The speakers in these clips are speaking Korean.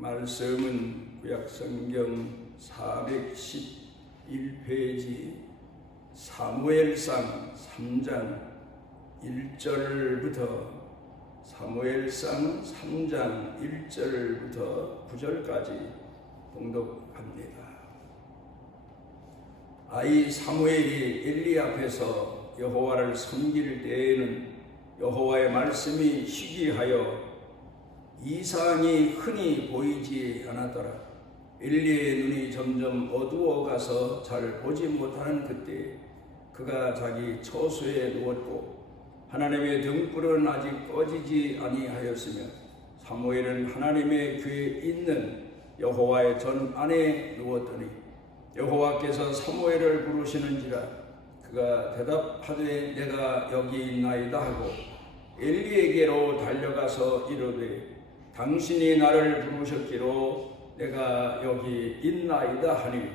말씀은 구약성경 411페이지 사무엘상 3장 1절부터 9절까지 봉독합니다. 아이 사무엘이 엘리 앞에서 여호와를 섬길 때에는 여호와의 말씀이 희귀하여 이상이 흔히 보이지 않았더라. 엘리의 눈이 점점 어두워가서 잘 보지 못하는 그때 그가 자기 처소에 누웠고 하나님의 등불은 아직 꺼지지 아니하였으며 사무엘은 하나님의 궤에 있는 여호와의 전 안에 누웠더니 여호와께서 사무엘을 부르시는지라 그가 대답하되 내가 여기 있나이다 하고 엘리에게로 달려가서 이르되 당신이 나를 부르셨기로 내가 여기 있나이다 하니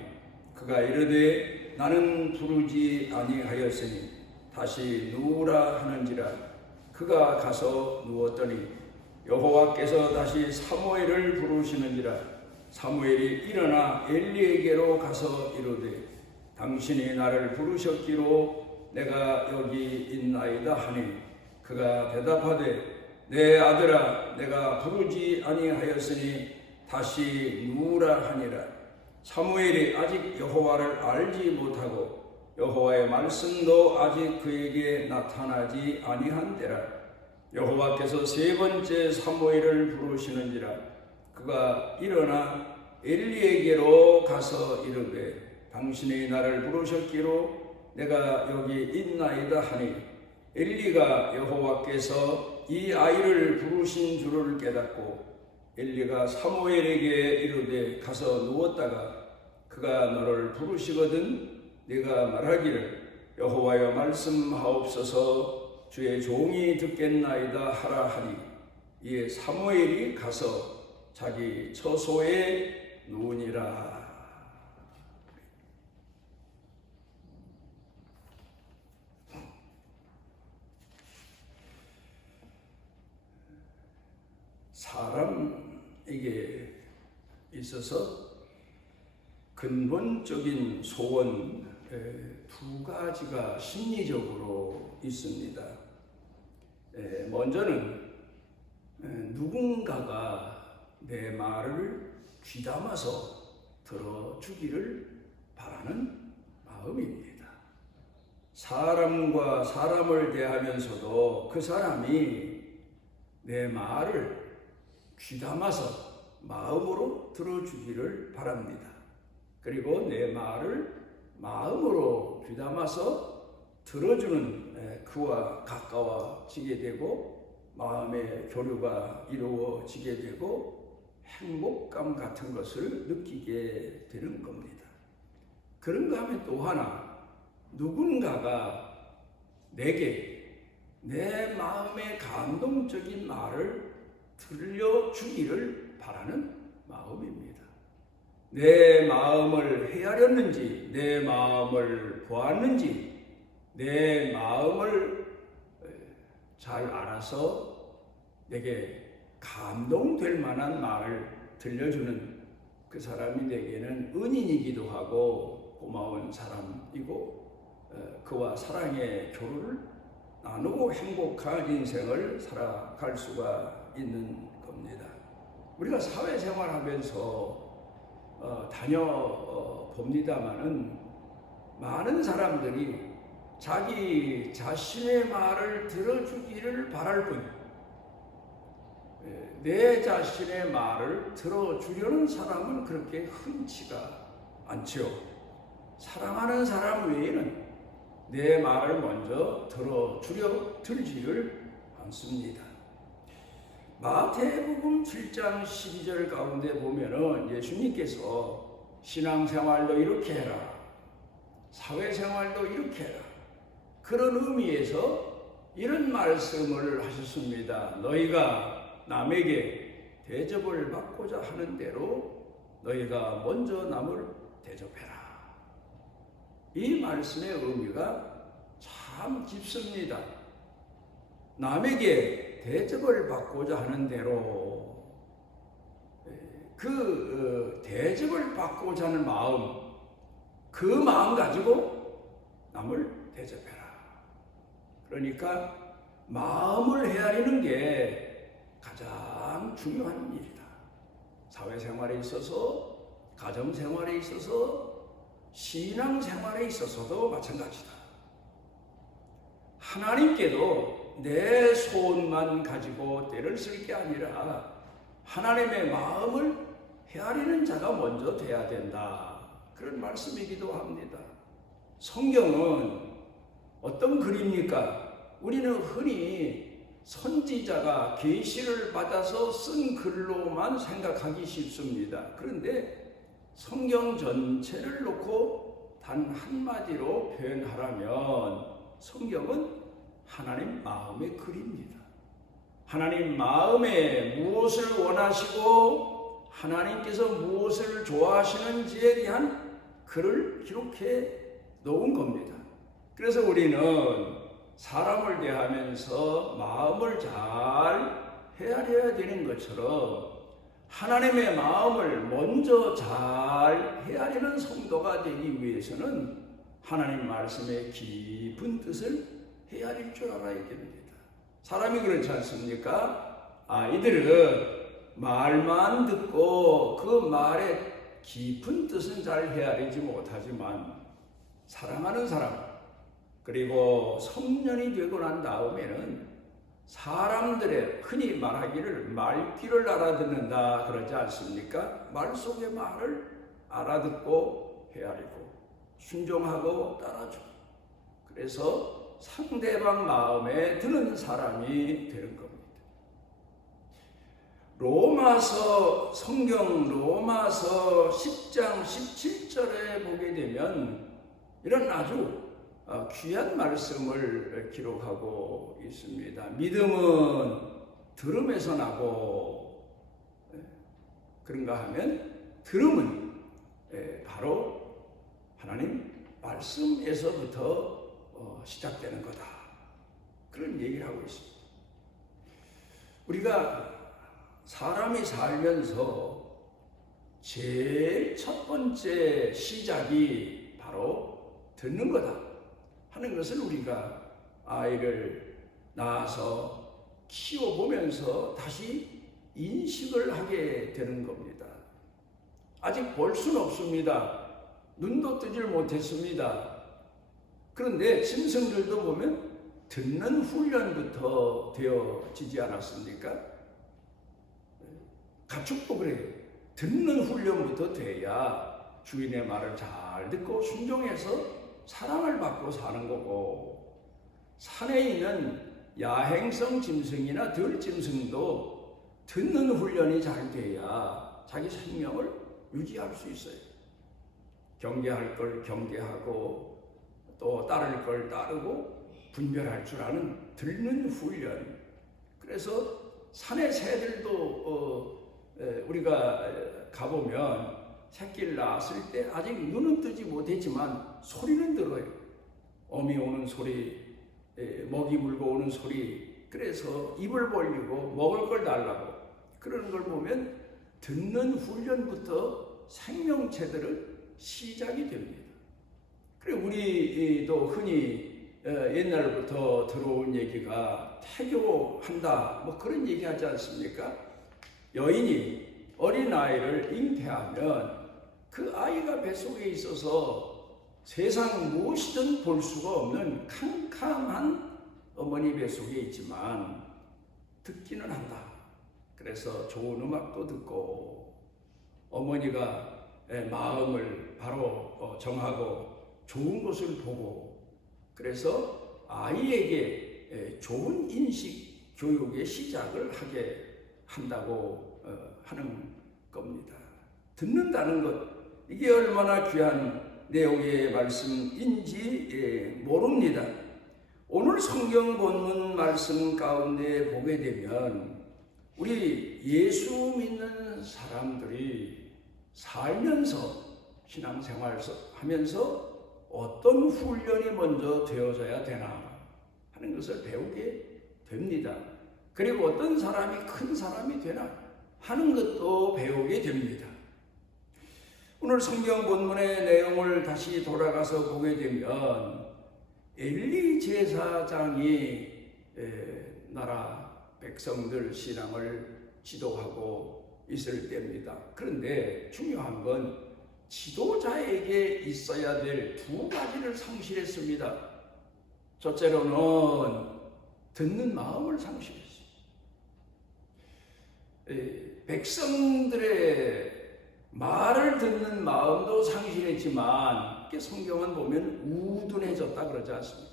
그가 이르되 나는 부르지 아니하였으니 다시 누우라 하는지라 그가 가서 누웠더니 여호와께서 다시 사무엘을 부르시는지라 사무엘이 일어나 엘리에게로 가서 이르되 당신이 나를 부르셨기로 내가 여기 있나이다 하니 그가 대답하되 내 아들아 내가 부르지 아니하였으니 다시 누우라 하니라. 사무엘이 아직 여호와를 알지 못하고 여호와의 말씀도 아직 그에게 나타나지 아니한 때라. 여호와께서 세 번째 사무엘을 부르시는지라 그가 일어나 엘리에게로 가서 이르되 당신이 나를 부르셨기로 내가 여기 있나이다 하니 엘리가 여호와께서 이 아이를 부르신 줄을 깨닫고 엘리가 사무엘에게 이르되 가서 누웠다가 그가 너를 부르시거든 네가 말하기를 여호와여 말씀하옵소서 주의 종이 듣겠나이다 하라 하니 이에 사무엘이 가서 자기 처소에 누우니라. 사람에게 있어서 근본적인 소원 두 가지가 심리적으로 있습니다. 먼저는 누군가가 내 말을 귀담아서 들어주기를 바라는 마음입니다. 사람과 사람을 대하면서도 그 사람이 내 말을 귀담아서 마음으로 들어주기를 바랍니다. 그리고 내 말을 마음으로 귀담아서 들어주는 그와 가까워지게 되고 마음의 교류가 이루어지게 되고 행복감 같은 것을 느끼게 되는 겁니다. 그런가 하면 또 하나 누군가가 내게 내 마음의 감동적인 말을 들려주기를 바라는 마음입니다. 내 마음을 헤아렸는지 내 마음을 보았는지 내 마음을 잘 알아서 내게 감동될 만한 말을 들려주는 그 사람이 내게는 은인이기도 하고 고마운 사람이고 그와 사랑의 교류를 나누고 행복한 인생을 살아갈 수가 있는 겁니다. 우리가 사회생활하면서 다녀봅니다마는 많은 사람들이 자기 자신의 말을 들어주기를 바랄 뿐 내 자신의 말을 들어주려는 사람은 그렇게 흔치가 않죠. 사랑하는 사람 외에는 내 말을 먼저 들지를 않습니다. 마태복음 7장 12절 가운데 보면은 예수님께서 신앙생활도 이렇게 해라, 사회생활도 이렇게 해라, 그런 의미에서 이런 말씀을 하셨습니다. 너희가 남에게 대접을 받고자 하는 대로 너희가 먼저 남을 대접해라. 이 말씀의 의미가 참 깊습니다. 남에게 대접을 받고자 하는 대로 대접을 받고자 하는 마음, 그 마음 가지고 남을 대접해라. 그러니까 마음을 헤아리는 게 가장 중요한 일이다. 사회생활에 있어서, 가정생활에 있어서, 신앙생활에 있어서도 마찬가지다. 하나님께도 내 소원만 가지고 때를 쓸 게 아니라 하나님의 마음을 헤아리는 자가 먼저 돼야 된다. 그런 말씀이기도 합니다. 성경은 어떤 글입니까? 우리는 흔히 선지자가 계시를 받아서 쓴 글로만 생각하기 쉽습니다. 그런데 성경 전체를 놓고 단 한마디로 표현하라면 성경은 하나님 마음의 글입니다. 하나님 마음에 무엇을 원하시고 하나님께서 무엇을 좋아하시는지에 대한 글을 기록해 놓은 겁니다. 그래서 우리는 사람을 대하면서 마음을 잘 헤아려야 되는 것처럼 하나님의 마음을 먼저 잘 헤아리는 성도가 되기 위해서는 하나님 말씀의 깊은 뜻을 헤아릴 줄 알아야 됩니다. 사람이 그렇지 않습니까? 이들은 말만 듣고 그 말의 깊은 뜻은 잘 헤아리지 못하지만 사랑하는 사람, 그리고 성년이 되고 난 다음에는 사람들의 흔히 말하기를 말귀를 알아듣는다 그러지 않습니까? 말 속의 말을 알아듣고 헤아리고 순종하고 따라주고, 그래서 상대방 마음에 드는 사람이 되는 겁니다. 성경 로마서 10장 17절에 보게 되면 이런 아주 귀한 말씀을 기록하고 있습니다. 믿음은 들음에서 나고, 그런가 하면 들음은 바로 하나님 말씀에서부터 시작되는 거다. 그런 얘기를 하고 있습니다. 우리가 사람이 살면서 제일 첫 번째 시작이 바로 듣는 거다 하는 것을 우리가 아이를 낳아서 키워보면서 다시 인식을 하게 되는 겁니다. 아직 볼 수는 없습니다. 눈도 뜨질 못했습니다. 그런데 짐승들도 보면 듣는 훈련부터 되어지지 않았습니까? 가축도 그래요. 듣는 훈련부터 돼야 주인의 말을 잘 듣고 순종해서 사랑을 받고 사는 거고, 산에 있는 야행성 짐승이나 들짐승도 듣는 훈련이 잘 돼야 자기 생명을 유지할 수 있어요. 경계할 걸 경계하고 또 따를 걸 따르고 분별할 줄 아는 듣는 훈련. 그래서 산의 새들도 우리가 가보면 새끼를 낳았을 때 아직 눈은 뜨지 못했지만 소리는 들어요. 어미 오는 소리, 먹이 물고 오는 소리. 그래서 입을 벌리고 먹을 걸 달라고 그러는 걸 보면 듣는 훈련부터 생명체들은 시작이 됩니다. 그리고 우리도 흔히 옛날부터 들어온 얘기가 태교한다 뭐 그런 얘기 하지 않습니까? 여인이 어린아이를 잉태하면 그 아이가 뱃속에 있어서 세상 무엇이든 볼 수가 없는 캄캄한 어머니 뱃속에 있지만 듣기는 한다. 그래서 좋은 음악도 듣고 어머니가 마음을 바로 정하고 좋은 것을 보고, 그래서 아이에게 좋은 인식 교육의 시작을 하게 한다고 하는 겁니다. 듣는다는 것, 이게 얼마나 귀한 내용의 말씀인지 모릅니다. 오늘 성경 본문 말씀 가운데 보게 되면 우리 예수 믿는 사람들이 살면서 신앙생활 하면서 어떤 훈련이 먼저 되어져야 되나 하는 것을 배우게 됩니다. 그리고 어떤 사람이 큰 사람이 되나 하는 것도 배우게 됩니다. 오늘 성경 본문의 내용을 다시 돌아가서 보게 되면 엘리 제사장이 나라 백성들 신앙을 지도하고 있을 때입니다. 그런데 중요한 건 지도자에게 있어야 될 두 가지를 상실했습니다. 첫째로는 듣는 마음을 상실했어요. 백성들의 말을 듣는 마음도 상실했지만 성경은 보면 우둔해졌다 그러지 않습니까?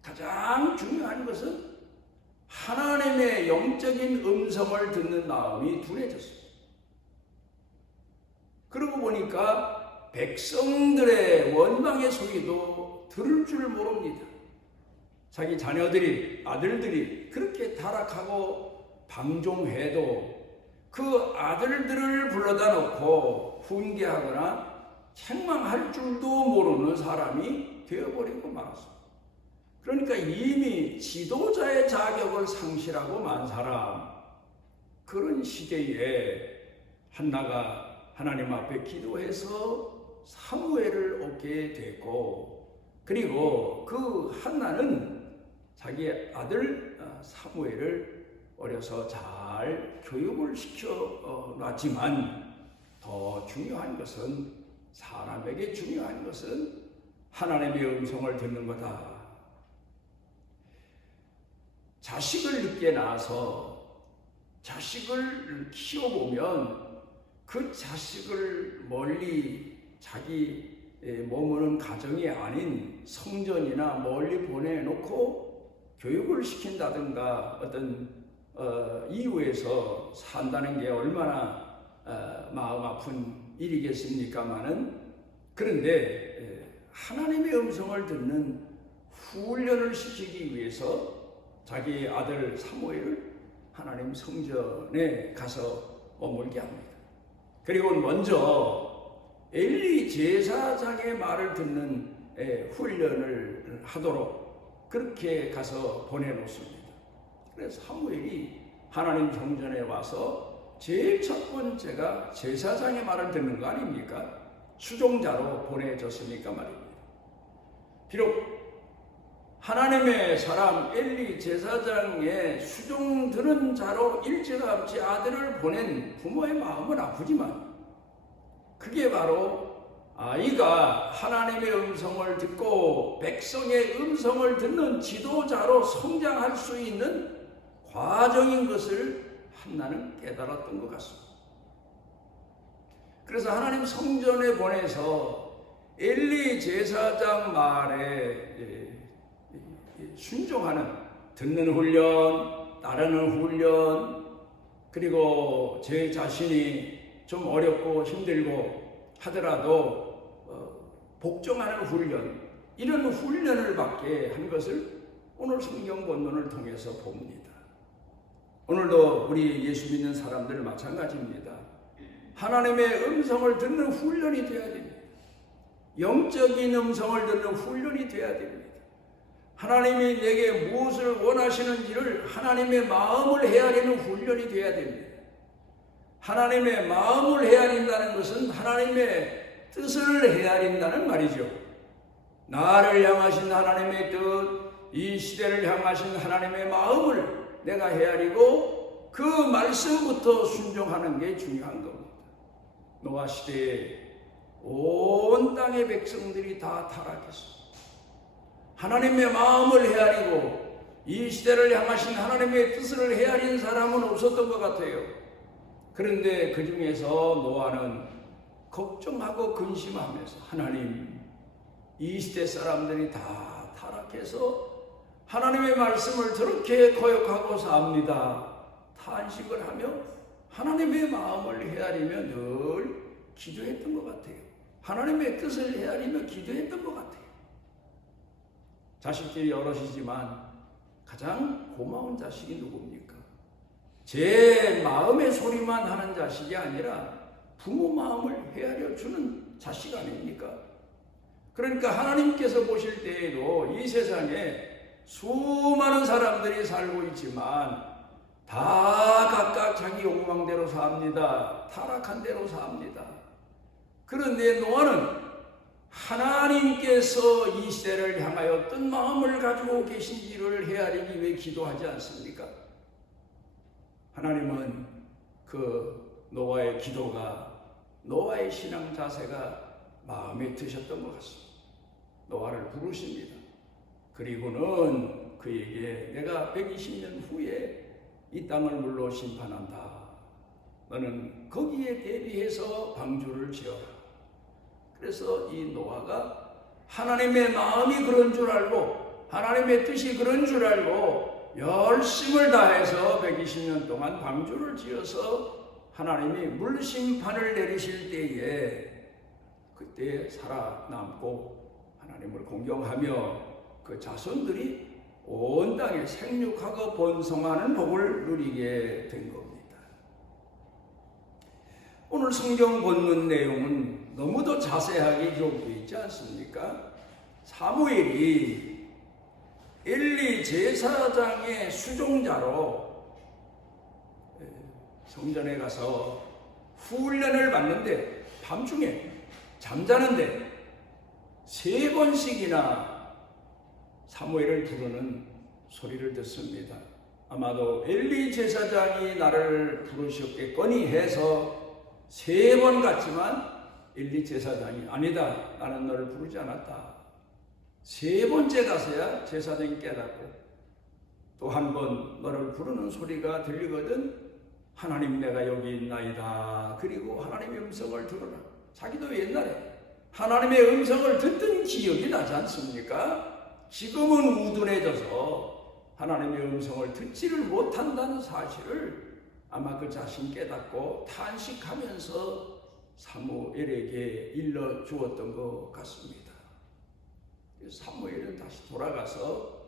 가장 중요한 것은 하나님의 영적인 음성을 듣는 마음이 둔해졌어요. 그러고 보니까 백성들의 원망의 소리도 들을 줄 모릅니다. 자기 자녀들이, 아들들이 그렇게 타락하고 방종해도 그 아들들을 불러다 놓고 훈계하거나 책망할 줄도 모르는 사람이 되어버리고 말았습니다. 그러니까 이미 지도자의 자격을 상실하고 만 사람, 그런 시대에 한나가 하나님 앞에 기도해서 사무엘을 얻게 됐고, 그리고 그 한나는 자기 아들 사무엘을 어려서 잘 교육을 시켜 놨지만 더 중요한 것은, 사람에게 중요한 것은 하나님의 음성을 듣는 거다. 자식을 늦게 낳아서 자식을 키워보면 그 자식을 멀리 자기 머무는 가정이 아닌 성전이나 멀리 보내놓고 교육을 시킨다든가 어떤 이유에서 산다는 게 얼마나 마음 아픈 일이겠습니까마는, 그런데 하나님의 음성을 듣는 훈련을 시키기 위해서 자기 아들 사무엘을 하나님 성전에 가서 머물게 합니다. 그리고 먼저 엘리 제사장의 말을 듣는 훈련을 하도록 그렇게 가서 보내놓습니다. 그래서 사무엘이 하나님 성전에 와서 제일 첫 번째가 제사장의 말을 듣는 거 아닙니까? 수종자로 보내졌으니까 말입니다. 비록 하나님의 사람 엘리 제사장의 수종 들은 자로 일찌감치 아들을 보낸 부모의 마음은 아프지만, 그게 바로 아이가 하나님의 음성을 듣고 백성의 음성을 듣는 지도자로 성장할 수 있는 과정인 것을 한나는 깨달았던 것 같습니다. 그래서 하나님 성전에 보내서 엘리 제사장 말에 순종하는, 듣는 훈련, 따르는 훈련, 그리고 제 자신이 좀 어렵고 힘들고 하더라도 복종하는 훈련, 이런 훈련을 받게 한 것을 오늘 성경 본문을 통해서 봅니다. 오늘도 우리 예수 믿는 사람들 마찬가지입니다. 하나님의 음성을 듣는 훈련이 되어야 됩니다. 영적인 음성을 듣는 훈련이 되어야 됩니다. 하나님이 내게 무엇을 원하시는지를 하나님의 마음을 헤아리는 훈련이 되어야 됩니다. 하나님의 마음을 헤아린다는 것은 하나님의 뜻을 헤아린다는 말이죠. 나를 향하신 하나님의 뜻, 이 시대를 향하신 하나님의 마음을 내가 헤아리고 그 말씀부터 순종하는 게 중요한 겁니다. 노아 시대에 온 땅의 백성들이 다 타락했습니다. 하나님의 마음을 헤아리고 이 시대를 향하신 하나님의 뜻을 헤아린 사람은 없었던 것 같아요. 그런데 그 중에서 노아는 걱정하고 근심하면서, 하나님, 이 시대 사람들이 다 타락해서 하나님의 말씀을 저렇게 거역하고 삽니다. 탄식을 하며 하나님의 마음을 헤아리며 늘 기도했던 것 같아요. 하나님의 뜻을 헤아리며 기도했던 것 같아요. 자식들이 여럿이지만 가장 고마운 자식이 누굽니까? 제 마음의 소리만 하는 자식이 아니라 부모 마음을 헤아려 주는 자식 아닙니까? 그러니까 하나님께서 보실 때에도 이 세상에 수많은 사람들이 살고 있지만 다 각각 자기 욕망대로 삽니다. 타락한 대로 삽니다. 그런데 노아는 하나님께서 이 시대를 향하여 어떤 마음을 가지고 계신지를 헤아리기 위해 기도하지 않습니까? 하나님은 그 노아의 기도가, 노아의 신앙 자세가 마음에 드셨던 것 같습니다. 노아를 부르십니다. 그리고는 그에게 내가 120년 후에 이 땅을 물로 심판한다. 너는 거기에 대비해서 방주를 지어라. 그래서 이 노아가 하나님의 마음이 그런 줄 알고 하나님의 뜻이 그런 줄 알고 열심을 다해서 120년 동안 방주를 지어서 하나님이 물심판을 내리실 때에 그때 살아남고 하나님을 공경하며 그 자손들이 온 땅에 생육하고 번성하는 복을 누리게 된 겁니다. 오늘 성경 본문 내용은 너무도 자세하게 기록되어 있지 않습니까? 사무엘이 엘리 제사장의 수종자로 성전에 가서 훈련을 받는데 밤중에 잠자는데 3번씩이나 사무엘을 부르는 소리를 듣습니다. 아마도 엘리 제사장이 나를 부르셨겠거니 해서 3번 갔지만 엘리 제사장이 아니다, 나는 너를 부르지 않았다. 3번째 가서야 제사장이 깨닫고 또 한 번 너를 부르는 소리가 들리거든. 하나님 내가 여기 있나이다. 그리고 하나님의 음성을 들어라. 자기도 옛날에 하나님의 음성을 듣던 기억이 나지 않습니까? 지금은 우둔해져서 하나님의 음성을 듣지를 못한다는 사실을 아마 그 자신 깨닫고 탄식하면서 사무엘에게 일러주었던 것 같습니다. 사무엘은 다시 돌아가서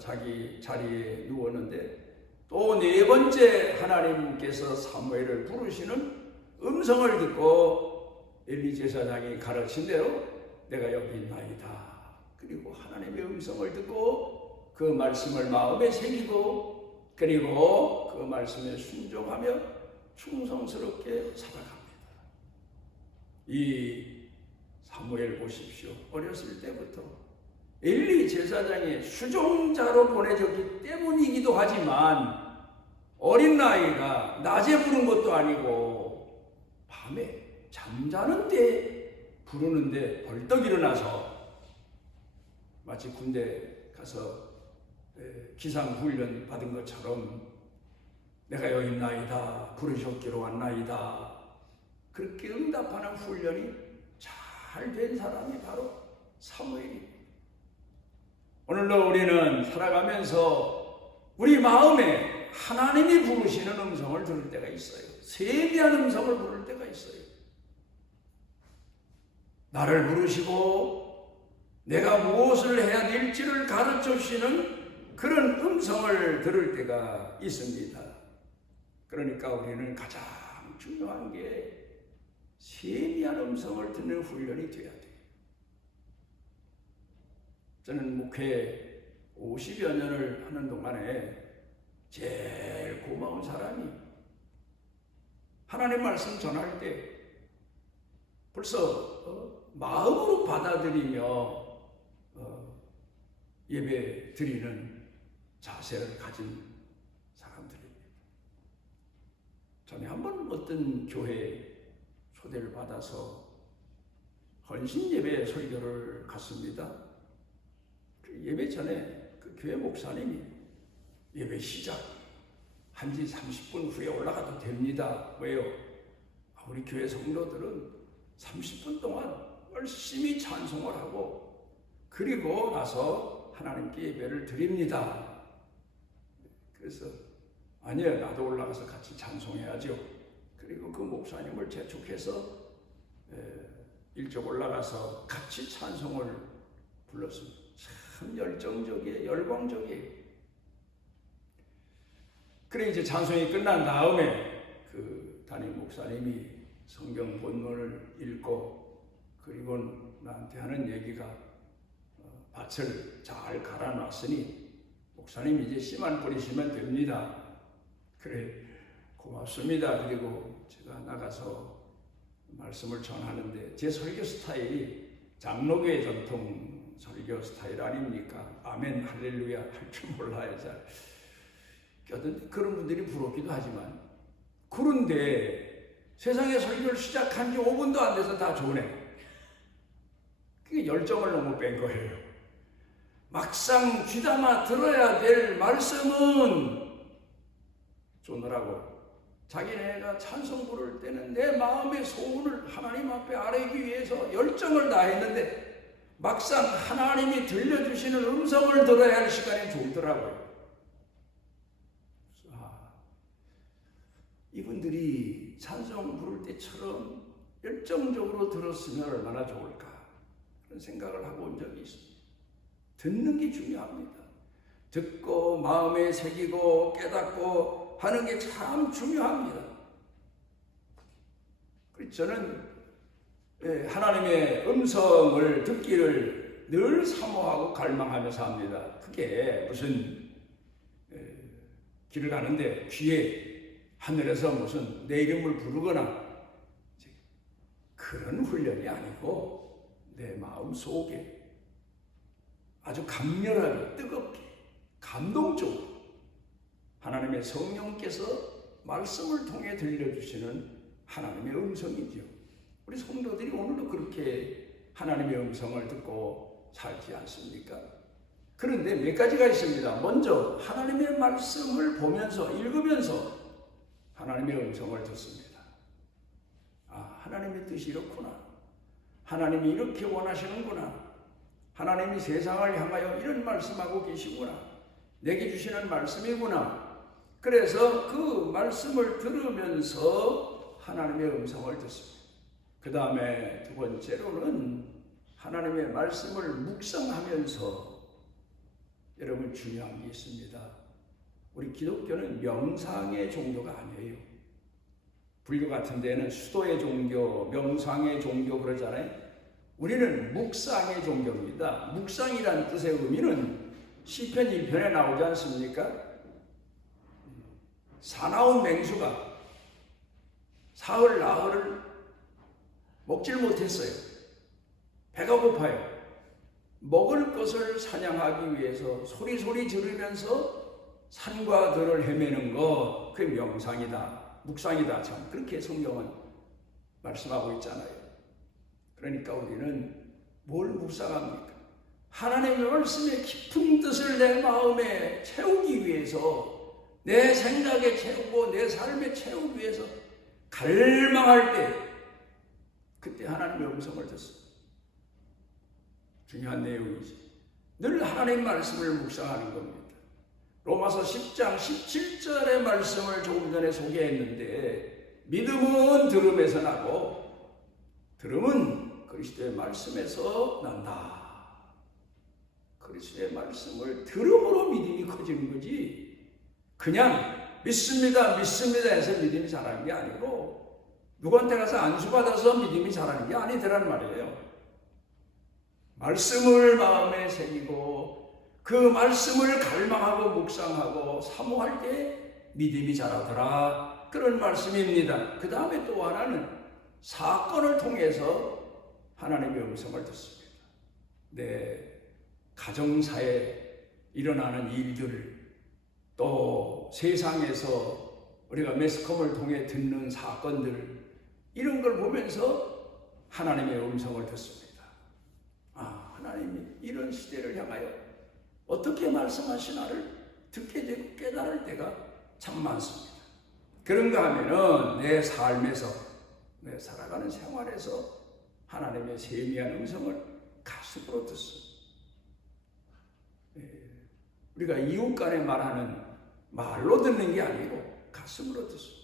자기 자리에 누웠는데 또 4번째 하나님께서 사무엘을 부르시는 음성을 듣고 엘리 제사장이 가르친 대로 내가 여기 있나이다. 그리고 하나님의 음성을 듣고 그 말씀을 마음에 새기고 그리고 그 말씀에 순종하며 충성스럽게 살아갑니다. 이 사무엘 보십시오. 어렸을 때부터 엘리 제사장의 수종자로 보내졌기 때문이기도 하지만 어린 나이가 낮에 부른 것도 아니고 밤에 잠자는데 부르는데 벌떡 일어나서 마치 군대 가서 기상훈련 받은 것처럼 내가 여기 있나이다, 부르셨기로 왔나이다, 그렇게 응답하는 훈련이 잘 된 사람이 바로 사무엘입니다. 오늘도 우리는 살아가면서 우리 마음에 하나님이 부르시는 음성을 들을 때가 있어요. 세미한 음성을 부를 때가 있어요. 나를 부르시고 내가 무엇을 해야 될지를 가르쳐 주시는 그런 음성을 들을 때가 있습니다. 그러니까 우리는 가장 중요한 게 세미한 음성을 듣는 훈련이 되어야 돼요. 저는 목회 50여 년을 하는 동안에 제일 고마운 사람이 하나님 말씀 전할 때 벌써 마음으로 받아들이며 예배 드리는 자세를 가진 사람들입니다. 전에 한번 어떤 교회에 초대를 받아서 헌신 예배 설교를 갔습니다. 그 예배 전에 그 교회 목사님이 예배 시작 한지 30분 후에 올라가도 됩니다. 왜요? 우리 교회 성도들은 30분 동안 열심히 찬송을 하고 그리고 나서 하나님께 예배를 드립니다. 그래서 아니요, 나도 올라가서 같이 찬송해야죠. 그리고 그 목사님을 재촉해서 일찍 올라가서 같이 찬송을 불렀습니다. 참 열정적이에요. 열광적이에요. 그래 이제 찬송이 끝난 다음에 그 담임 목사님이 성경 본문을 읽고 그리고 나한테 하는 얘기가 밭을 잘 갈아놨으니 목사님 이제 씨만 뿌리시면 됩니다. 그래, 고맙습니다. 그리고 제가 나가서 말씀을 전하는데 제 설교 스타일이 장로교의 전통 설교 스타일 아닙니까? 아멘 할렐루야 할 줄 몰라요. 잘. 그런 분들이 부럽기도 하지만, 그런데 세상에 설교를 시작한 지 5분도 안 돼서 다 좋네. 그게 열정을 너무 뺀 거예요. 막상 귀담아 들어야 될 말씀은 좋느라고 자기네가 찬송 부를 때는 내 마음의 소원을 하나님 앞에 아뢰기 위해서 열정을 다했는데 막상 하나님이 들려주시는 음성을 들어야 할 시간이 좋더라고요. 이분들이 찬송 부를 때처럼 열정적으로 들었으면 얼마나 좋을까 그런 생각을 하고 온 적이 있습니다. 듣는 게 중요합니다. 듣고 마음에 새기고 깨닫고 하는 게 참 중요합니다. 그래서 저는 하나님의 음성을 듣기를 늘 사모하고 갈망하면서 합니다. 그게 무슨 길을 가는데 귀에 하늘에서 무슨 내 이름을 부르거나 그런 훈련이 아니고 내 마음 속에 아주 강렬하게 뜨겁게 감동적으로 하나님의 성령께서 말씀을 통해 들려주시는 하나님의 음성이죠. 우리 성도들이 오늘도 그렇게 하나님의 음성을 듣고 살지 않습니까? 그런데 몇 가지가 있습니다. 먼저 하나님의 말씀을 보면서 읽으면서 하나님의 음성을 듣습니다. 하나님의 뜻이 이렇구나. 하나님이 이렇게 원하시는구나. 하나님이 세상을 향하여 이런 말씀하고 계시구나. 내게 주시는 말씀이구나. 그래서 그 말씀을 들으면서 하나님의 음성을 듣습니다. 그 다음에 두 번째로는 하나님의 말씀을 묵상하면서, 여러분 중요한 게 있습니다. 우리 기독교는 명상의 종교가 아니에요. 불교 같은 데는 수도의 종교, 명상의 종교 그러잖아요. 우리는 묵상의 종교입니다. 묵상이란 뜻의 의미는 시편 1편에 나오지 않습니까? 사나운 맹수가 사흘 나흘을 먹질 못했어요. 배가 고파요. 먹을 것을 사냥하기 위해서 소리소리 지르면서 산과 들을 헤매는 것, 그게 명상이다, 묵상이다. 참 그렇게 성경은 말씀하고 있잖아요. 그러니까 우리는 뭘 묵상합니까? 하나님의 말씀의 깊은 뜻을 내 마음에 채우기 위해서, 내 생각에 채우고 내 삶에 채우기 위해서 갈망할 때, 그때 하나님의 음성을 듣습니다. 중요한 내용이지. 늘 하나님의 말씀을 묵상하는 겁니다. 로마서 10장 17절의 말씀을 조금 전에 소개했는데, 믿음은 들음에서 나고 들음은 그리스도의 말씀에서 난다. 그리스도의 말씀을 들음으로 믿음이 커지는 거지, 그냥 믿습니다 해서 믿음이 자라는 게 아니고, 누구한테 가서 안수받아서 믿음이 자라는 게 아니더란 말이에요. 말씀을 마음에 새기고 그 말씀을 갈망하고 묵상하고 사모할 때 믿음이 자라더라, 그런 말씀입니다. 그 다음에 또 하나는 사건을 통해서 하나님의 음성을 듣습니다. 내 가정사에 일어나는 일들, 또 세상에서 우리가 매스컴을 통해 듣는 사건들, 이런 걸 보면서 하나님의 음성을 듣습니다. 하나님이 이런 시대를 향하여 어떻게 말씀하시나를 듣게 되고 깨달을 때가 참 많습니다. 그런가 하면은 내 삶에서, 내 살아가는 생활에서 하나님의 세미한 음성을 가슴으로 듣습니다. 우리가 이웃 간에 말하는 말로 듣는 게 아니고 가슴으로 듣습니다.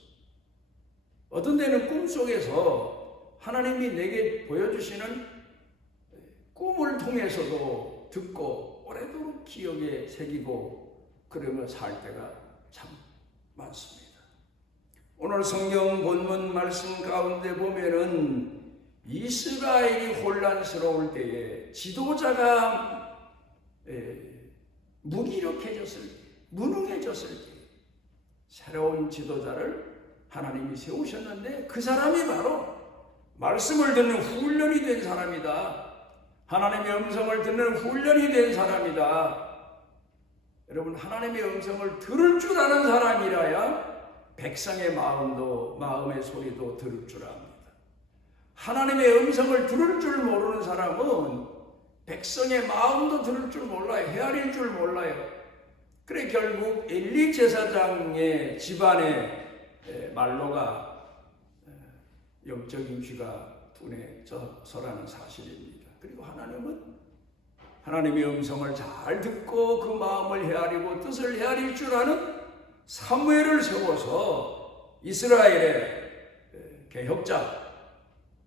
어떤 데는 꿈속에서 하나님이 내게 보여주시는 꿈을 통해서도 듣고 오래도록 기억에 새기고 그러며 살 때가 참 많습니다. 오늘 성경 본문 말씀 가운데 보면은 이스라엘이 혼란스러울 때에 지도자가 무기력해졌을 때, 무능해졌을 때, 새로운 지도자를 하나님이 세우셨는데 그 사람이 바로 말씀을 듣는 훈련이 된 사람이다. 하나님의 음성을 듣는 훈련이 된 사람이다. 여러분, 하나님의 음성을 들을 줄 아는 사람이라야 백성의 마음의 소리도 들을 줄 압니다. 하나님의 음성을 들을 줄 모르는 사람은 백성의 마음도 들을 줄 몰라요. 헤아릴 줄 몰라요. 그래 결국 엘리 제사장의 집안의 말로가 영적인 쥐가 둔에 서라는 사실입니다. 그리고 하나님은 하나님의 음성을 잘 듣고 그 마음을 헤아리고 뜻을 헤아릴 줄 아는 사무엘을 세워서 이스라엘의 개혁자,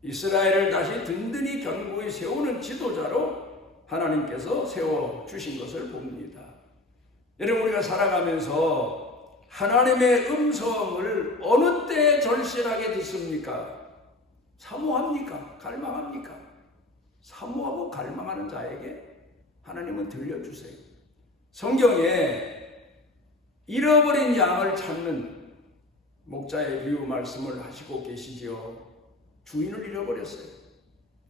이스라엘을 다시 든든히 견고히 세우는 지도자로 하나님께서 세워주신 것을 봅니다. 여러분, 우리가 살아가면서 하나님의 음성을 어느 때 절실하게 듣습니까? 사모합니까? 갈망합니까? 사모하고 갈망하는 자에게 하나님은 들려주세요. 성경에 잃어버린 양을 찾는 목자의 비유 말씀을 하시고 계시지요. 주인을 잃어버렸어요.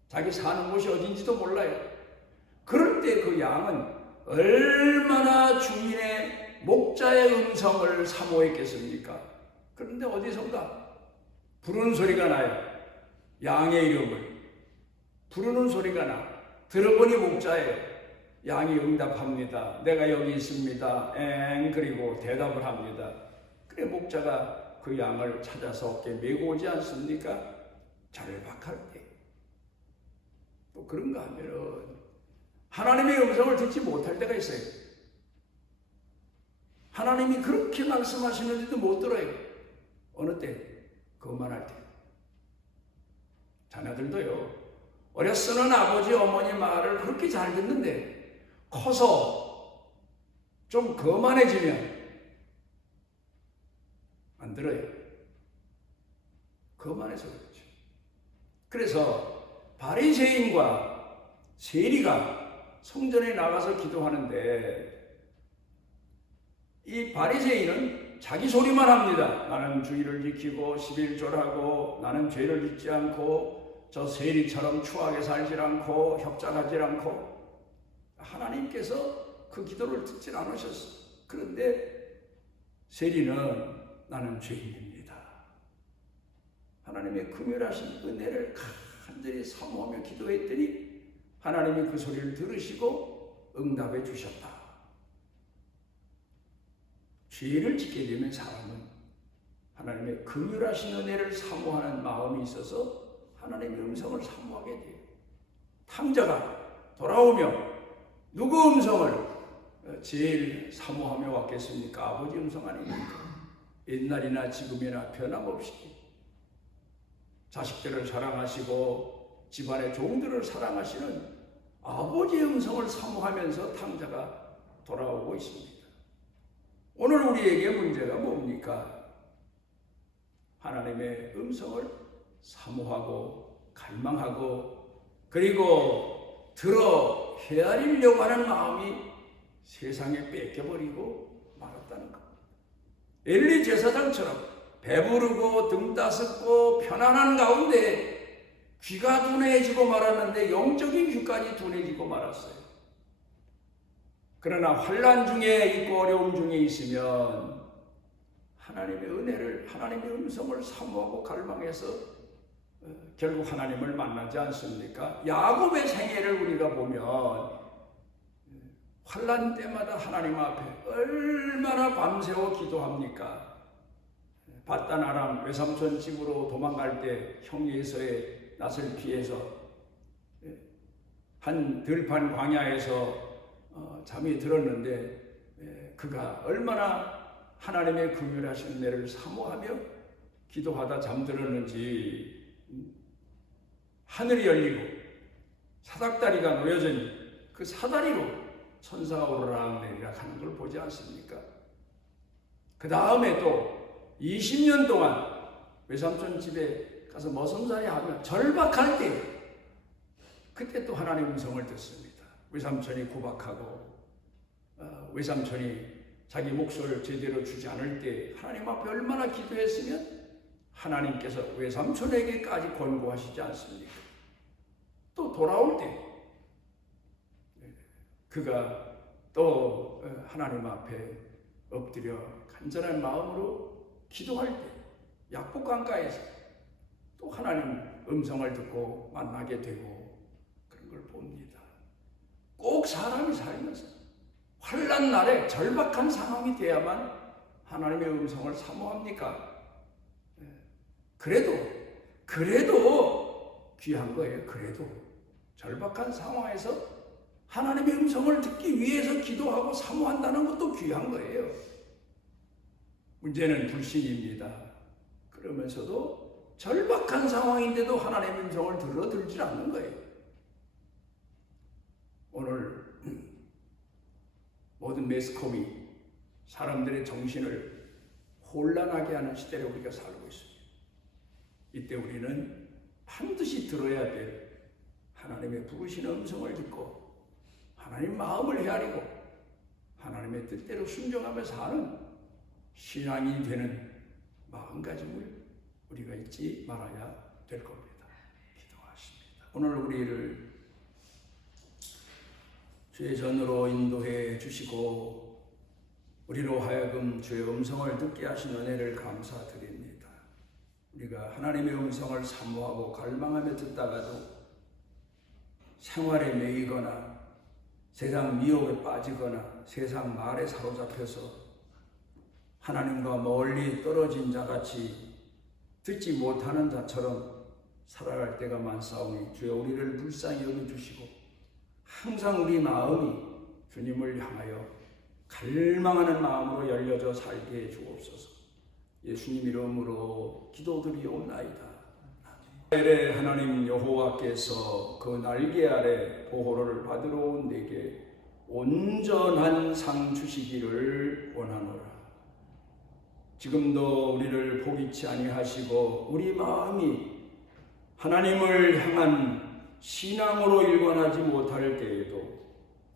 자기 사는 곳이 어딘지도 몰라요. 그럴 때 그 양은 얼마나 주인의 목자의 음성을 사모했겠습니까? 그런데 어디선가 부르는 소리가 나요. 양의 이름을 부르는 소리가 나. 들어보니 목자예요. 양이 응답합니다. 내가 여기 있습니다. 그리고 대답을 합니다. 그래 목자가 그 양을 찾아서 어깨 메고 오지 않습니까? 절박할 때. 또 그런가 하면은 하나님의 음성을 듣지 못할 때가 있어요. 하나님이 그렇게 말씀하시는데도 못 들어요. 어느 때? 그것만 할 때. 자녀들도요. 어렸으면 아버지 어머니 말을 그렇게 잘 듣는데 커서 좀 거만해지면 안 들어요. 거만해서 그렇죠. 그래서 바리새인과 세리가 성전에 나가서 기도하는데 이 바리새인은 자기 소리만 합니다. 나는 주의를 지키고 11조하고 나는 죄를 짓지 않고 저 세리처럼 추하게 살지 않고 협작하지 않고. 하나님께서 그 기도를 듣질 않으셨어. 그런데 세리는 나는 죄인입니다. 하나님의 긍휼하신 은혜를 간절히 사모하며 기도했더니 하나님이 그 소리를 들으시고 응답해 주셨다. 죄를 짓게 되면 사람은 하나님의 긍휼하신 은혜를 사모하는 마음이 있어서 하나님의 음성을 사모하게 돼요. 탕자가 돌아오며 누구 음성을 제일 사모하며 왔겠습니까? 아버지 음성 아닙니까? 옛날이나 지금이나 변함없이 자식들을 사랑하시고 집안의 종들을 사랑하시는 아버지의 음성을 사모하면서 탕자가 돌아오고 있습니다. 오늘 우리에게 문제가 뭡니까? 하나님의 음성을 사모하고 갈망하고 그리고 들어 헤아리려고 하는 마음이 세상에 뺏겨버리고 말았다는 것. 엘리 제사장처럼 배부르고 등 따숩고 편안한 가운데 귀가 둔해지고 말았는데 영적인 귀까지 둔해지고 말았어요. 그러나 환난 중에 있고 어려움 중에 있으면 하나님의 은혜를, 하나님의 음성을 사모하고 갈망해서 결국 하나님을 만나지 않습니까? 야곱의 생애를 우리가 보면 환난 때마다 하나님 앞에 얼마나 밤새워 기도합니까? 바단 아람 외삼촌 집으로 도망갈 때 형이 에서의 낯을 피해서 한 들판 광야에서 잠이 들었는데 그가 얼마나 하나님의 긍휼하신 은혜를 사모하며 기도하다 잠들었는지 하늘이 열리고 사닥다리가 놓여져니 그 사다리로 천사가 오르락내리락 하는 걸 보지 않습니까? 그 다음에 또 20년 동안 외삼촌 집에 가서 머슴살이 하면 절박할 때 그때 또 하나님의 음성을 듣습니다. 외삼촌이 구박하고 외삼촌이 자기 몫을 제대로 주지 않을 때 하나님 앞에 얼마나 기도했으면 하나님께서 외삼촌에게까지 권고하시지 않습니까? 또 돌아올 때 그가 또 하나님 앞에 엎드려 간절한 마음으로 기도할 때 약복강가에서 또 하나님 음성을 듣고 만나게 되고 그런 걸 봅니다. 꼭 사람이 살면서 환난 날에 절박한 상황이 돼야만 하나님의 음성을 사모합니까? 그래도 귀한 거예요. 그래도 절박한 상황에서 하나님의 음성을 듣기 위해서 기도하고 사모한다는 것도 귀한 거예요. 문제는 불신입니다. 그러면서도 절박한 상황인데도 하나님의 음성을 들어들지 않는 거예요. 오늘 모든 매스컴이 사람들의 정신을 혼란하게 하는 시대에 우리가 살고 있습니다. 이때 우리는 반드시 들어야 될 하나님의 부르시는 음성을 듣고 하나님 마음을 헤아리고 하나님의 뜻대로 순종하며 사는 신앙이 되는 마음가짐을 우리가 잊지 말아야 될 겁니다. 기도하십니다. 오늘 우리를 주의 전으로 인도해 주시고 우리로 하여금 주의 음성을 듣게 하신 은혜를 감사드립니다. 우리가 하나님의 음성을 사모하고 갈망하며 듣다가도 생활에 매이거나 세상 미혹에 빠지거나 세상 말에 사로잡혀서 하나님과 멀리 떨어진 자같이 듣지 못하는 자처럼 살아갈 때가 많사오니 주여 우리를 불쌍히 여겨주시고 항상 우리 마음이 주님을 향하여 갈망하는 마음으로 열려져 살게 해주옵소서. 예수님 이름으로 기도드리옵나이다. 이스라엘의 하나님 여호와께서 그 날개 아래 보호를 받으러 온 내게 온전한 상 주시기를 원하노라. 지금도 우리를 포기치 아니하시고 우리 마음이 하나님을 향한 신앙으로 일관하지 못할 때에도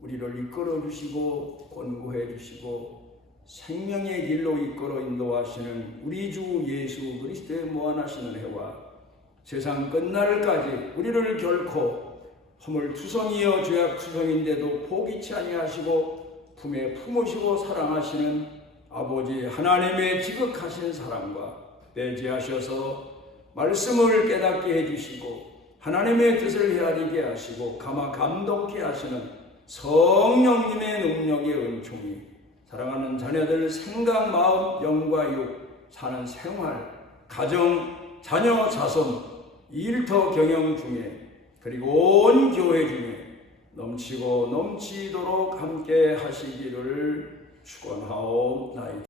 우리를 이끌어 주시고 권고해 주시고 생명의 길로 이끌어 인도하시는 우리 주 예수 그리스도의 무한하신 은혜와 세상 끝날까지 우리를 결코 허물투성이여 죄악투성인데도 포기치 아니하시고 품에 품으시고 사랑하시는 아버지 하나님의 지극하신 사랑과 내재하셔서 말씀을 깨닫게 해주시고 하나님의 뜻을 헤아리게 하시고 감독케 하시는 성령님의 능력의 은총이 사랑하는 자녀들 생각, 마음, 영과 육 사는 생활, 가정, 자녀, 자손, 일터 경영 중에 그리고 온 교회 중에 넘치고 넘치도록 함께 하시기를 축원하옵나이다.